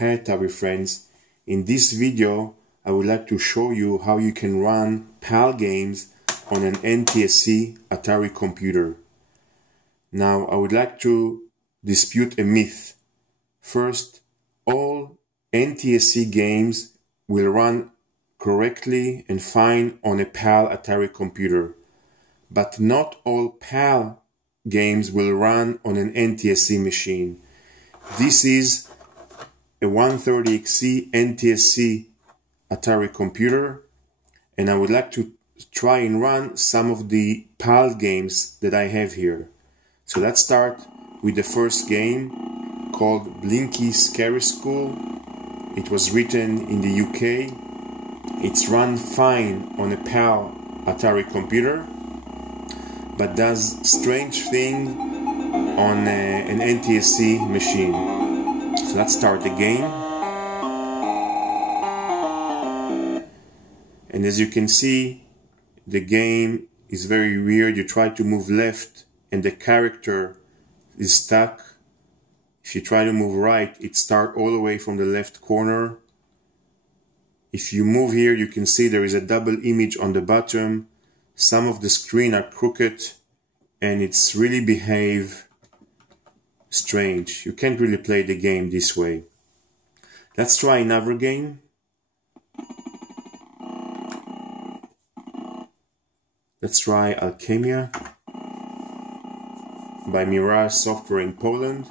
Hey Atari friends, in this video I would like to show you how you can run PAL games on an NTSC Atari computer. Now I would like to dispute a myth. First, all NTSC games will run correctly and fine on a PAL Atari computer, but not all PAL games will run on an NTSC machine. This is a 130XE NTSC Atari computer, and I would like to try and run some of the PAL games that I have here. So let's start with the first game called Blinky Scary School. It was written in the UK. It's run fine on a PAL Atari computer, but does strange things on an NTSC machine. So let's start the game. And as you can see, the game is very weird. You try to move left and the character is stuck. If you try to move right, it starts all the way from the left corner. If you move here, you can see there is a double image on the bottom. Some of the screen are crooked and it's really behave strange. You can't really play the game this way. Let's try another game. Let's try Alchemia by Mirage Software in Poland.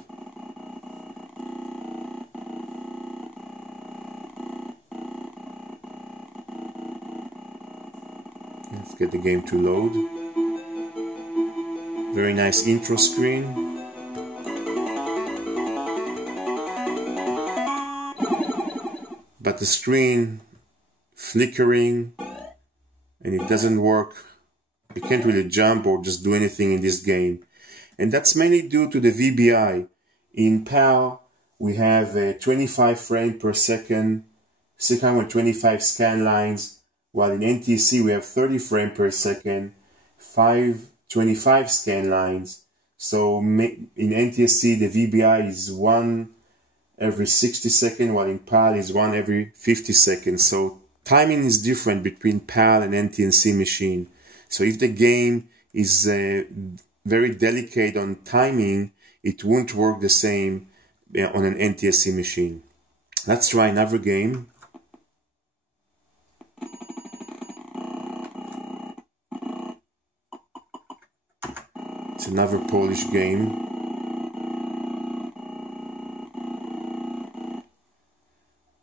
Let's get the game to load. Very nice intro screen. But the screen flickering and it doesn't work. You can't really jump or just do anything in this game. And that's mainly due to the VBI. In PAL, we have 25 frames per second, 625 scan lines, while in NTSC we have 30 frames per second, 525 scan lines. So in NTSC the VBI is 1 every 60 seconds, while in PAL is 1 every 50 seconds. So timing is different between PAL and NTSC machine. So if the game is very delicate on timing, it won't work the same on an NTSC machine. Let's try another game. It's another Polish game.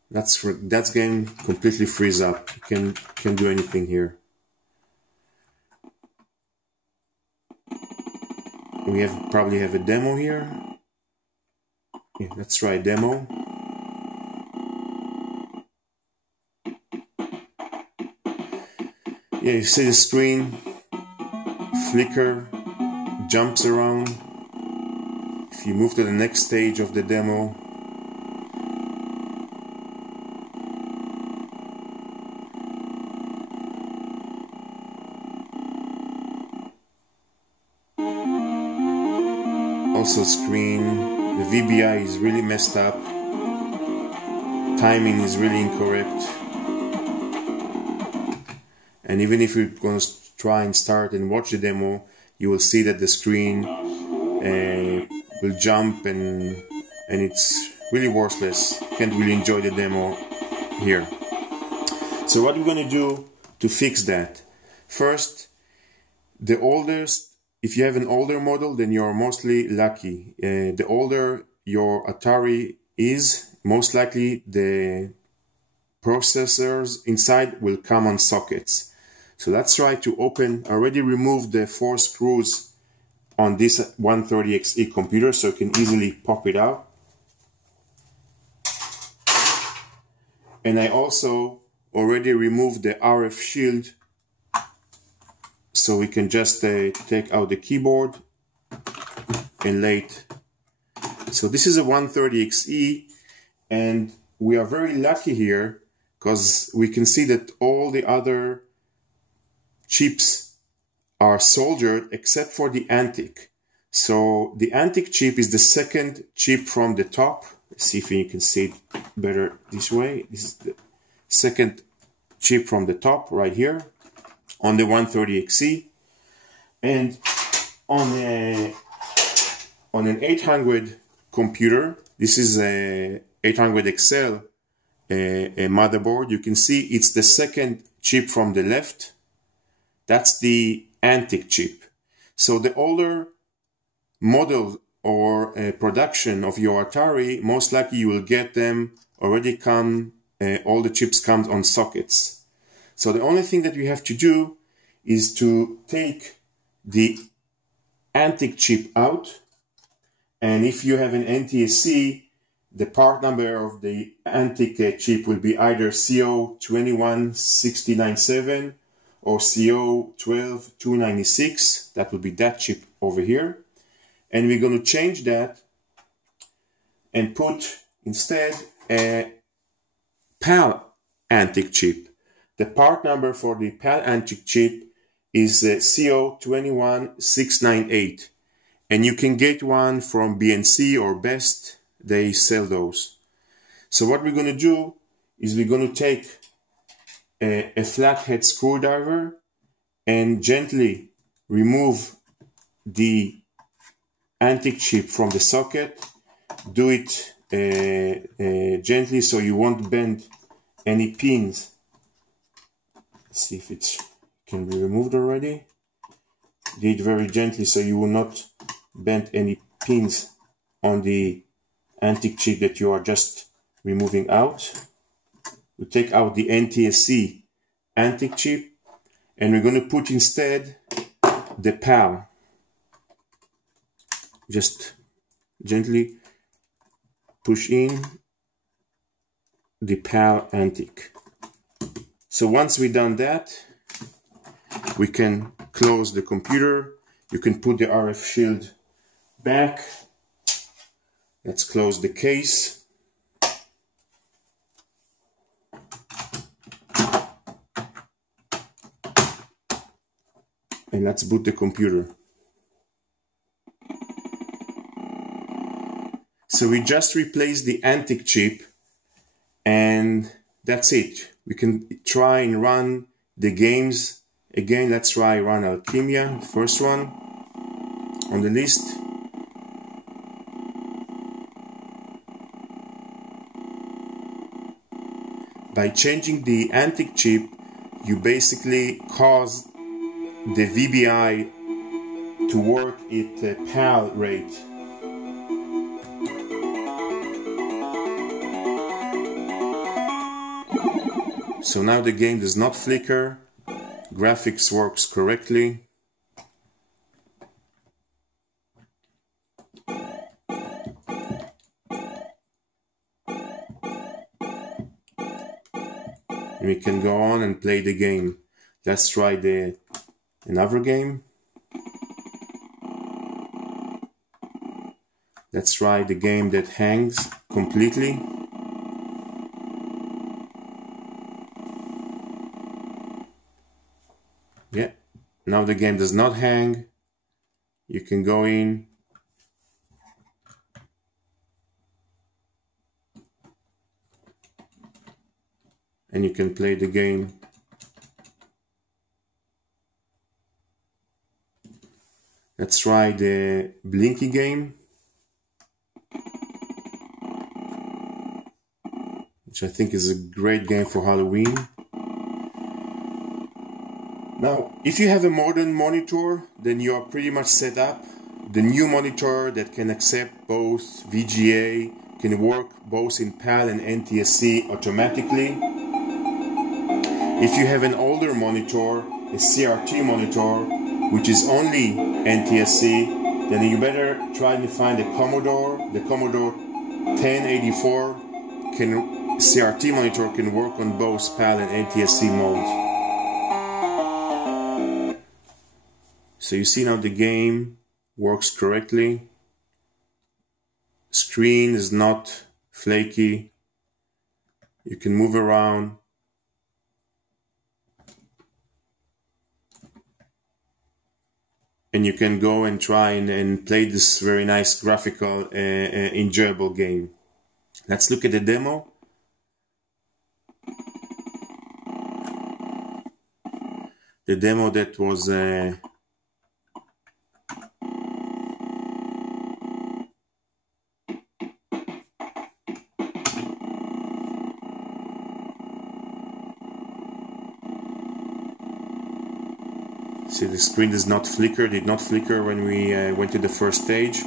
That game completely frees up. You can't do anything here. We probably have a demo here. Yeah, let's try a demo. Yeah, you see the screen flicker, jumps around. If you move to the next stage of the demo, also screen, the VBI is really messed up, timing is really incorrect, and even if you're going to try and start and watch the demo, you will see that the screen will jump and it's really worthless. You can't really enjoy the demo here. So what we're going to do to fix that? First, if you have an older model, then you're mostly lucky. The older your Atari is, most likely the processors inside will come on sockets. So let's try to open. I already removed the 4 screws on this 130XE computer, so you can easily pop it out. And I also already removed the RF shield, so we can just take out the keyboard and lay it. So this is a 130XE, and we are very lucky here because we can see that all the other chips are soldered except for the ANTIC. So the ANTIC chip is the second chip from the top. Let's see if you can see it better this way. This is the second chip from the top right here on the 130XE, and on an 800 computer, this is a 800 XL a motherboard. You can see it's the second chip from the left. That's the ANTIC chip. So the older model or production of your Atari, most likely you will get them already come, all the chips come on sockets. So the only thing that you have to do is to take the ANTIC chip out, and if you have an NTSC, the part number of the ANTIC chip will be either CO21697 or CO12296. That will be that chip over here. And we're going to change that and put instead a PAL ANTIC chip. The part number for the PAL ANTIC chip is CO21698. And you can get one from BNC or Best. They sell those. So what we're going to do is we're going to take a flathead screwdriver and gently remove the ANTIC chip from the socket. Do it gently so you won't bend any pins. Let's see if it can be removed already. Do it very gently so you will not bend any pins on the ANTIC chip that you are just removing out. We take out the NTSC ANTIC chip, and we're going to put instead the PAL. Just gently push in the PAL ANTIC. So once we've done that, we can close the computer. You can put the RF shield back. Let's close the case. And let's boot the computer. So we just replaced the ANTIC chip, and that's it. We can try and run the games again. Let's try run Alchemia, first one on the list. By changing the ANTIC chip, you basically cause the VBI to work at a PAL rate. So now the game does not flicker, graphics works correctly. We can go on and play the game. Let's try another game. Let's try the game that hangs completely. Yeah, now the game does not hang. You can go in. And you can play the game. Let's try the Blinky game, which I think is a great game for Halloween. Now, if you have a modern monitor, then you are pretty much set up. The new monitor that can accept both VGA can work both in PAL and NTSC automatically. If you have an older monitor, a CRT monitor, which is only NTSC, then you better try to find a Commodore. The Commodore 1084 CRT monitor can work on both PAL and NTSC modes. So you see now the game works correctly. Screen is not flaky. You can move around. And you can go and try and play this very nice graphical, enjoyable game. Let's look at the demo the demo that was see, the screen does not flicker, did not flicker when we went to the first stage.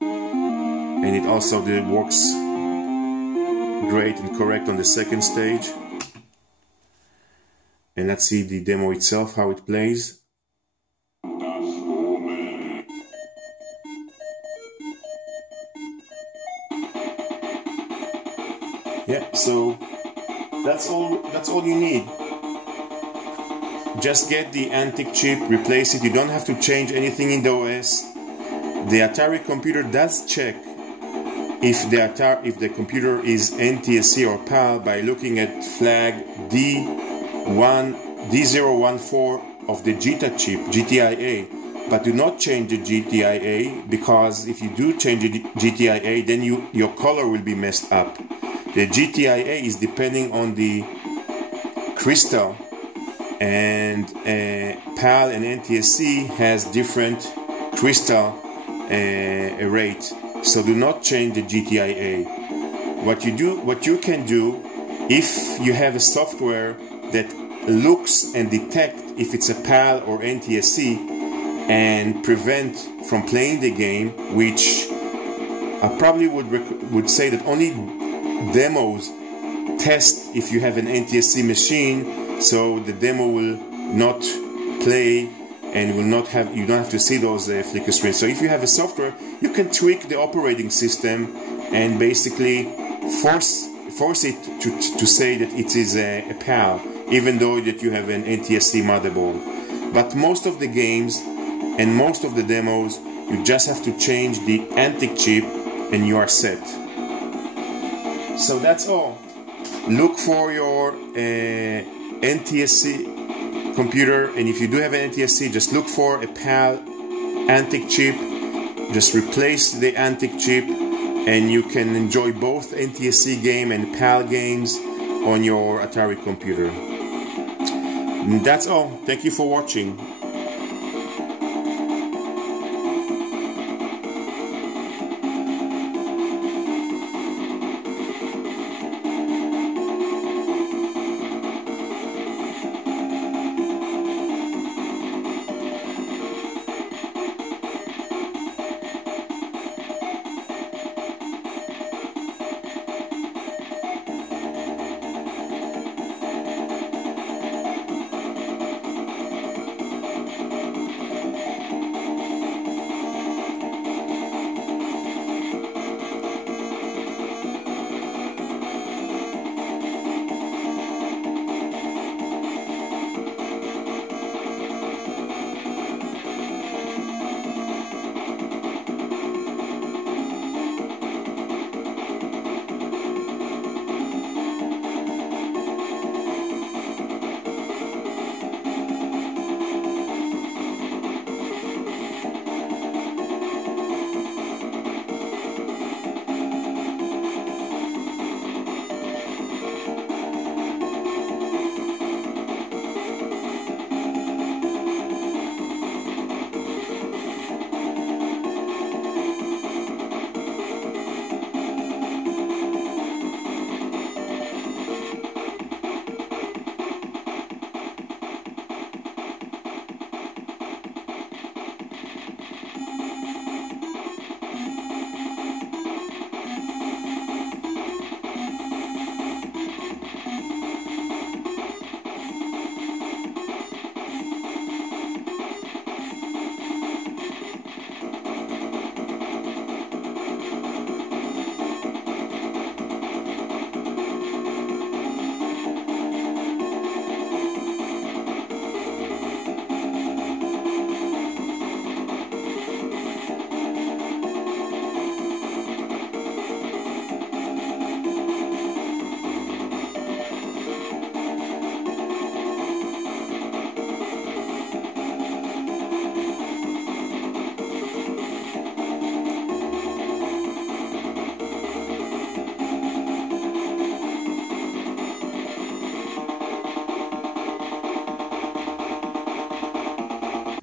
And it also works great and correct on the second stage. And let's see the demo itself, how it plays. Yeah, so that's all you need. Just get the ANTIC chip, replace it. You don't have to change anything in the OS. The Atari computer does check if the computer is NTSC or PAL by looking at flag D014 of the GTIA, but do not change the GTIA, because if you do change the GTIA, then your color will be messed up. The GTIA is depending on the crystal, and PAL and NTSC has different crystal rate. So do not change the GTIA. What you can do, if you have a software that looks and detect if it's a PAL or NTSC and prevent from playing the game, which I probably would say that only demos test if you have an NTSC machine, so the demo will not play and will not have, you don't have to see those flicker screens. So if you have a software, you can tweak the operating system and basically force it to say that it is a PAL, even though that you have an NTSC motherboard. But most of the games and most of the demos, you just have to change the ANTIC chip and you are set. So that's all. Look for your NTSC computer, and if you do have an NTSC, just look for a PAL ANTIC chip. Just replace the ANTIC chip and you can enjoy both NTSC game and PAL games on your Atari computer. And that's all. Thank you for watching.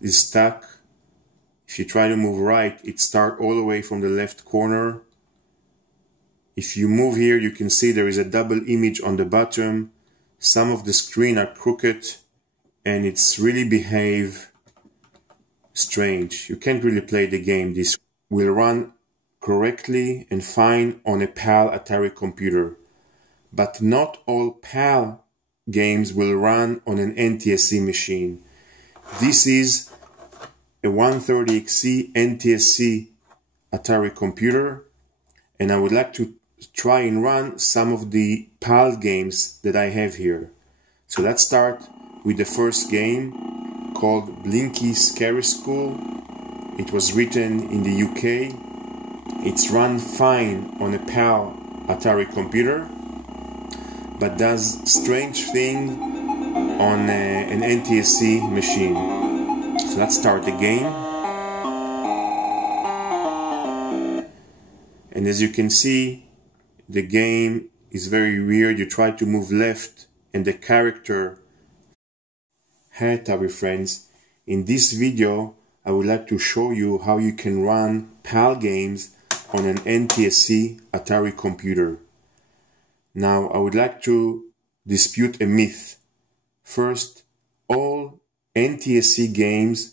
is stuck. If you try to move right, it starts all the way from the left corner. If you move here, you can see there is a double image on the bottom. Some of the screen are crooked and it's really behave strange. You can't really play the game. This will run correctly and fine on a PAL Atari computer. But not all PAL games will run on an NTSC machine. This is a 130XC NTSC Atari computer, and I would like to try and run some of the PAL games that I have here. So let's start with the first game called Blinky Scary School. It was written in the UK. It's run fine on a PAL Atari computer, but does strange thing on an NTSC machine. So let's start the game. And as you can see, the game is very weird. You try to move left and the character. Hi Atari friends, in this video I would like to show you how you can run PAL games on an NTSC Atari computer. Now I would like to dispute a myth. First, all NTSC games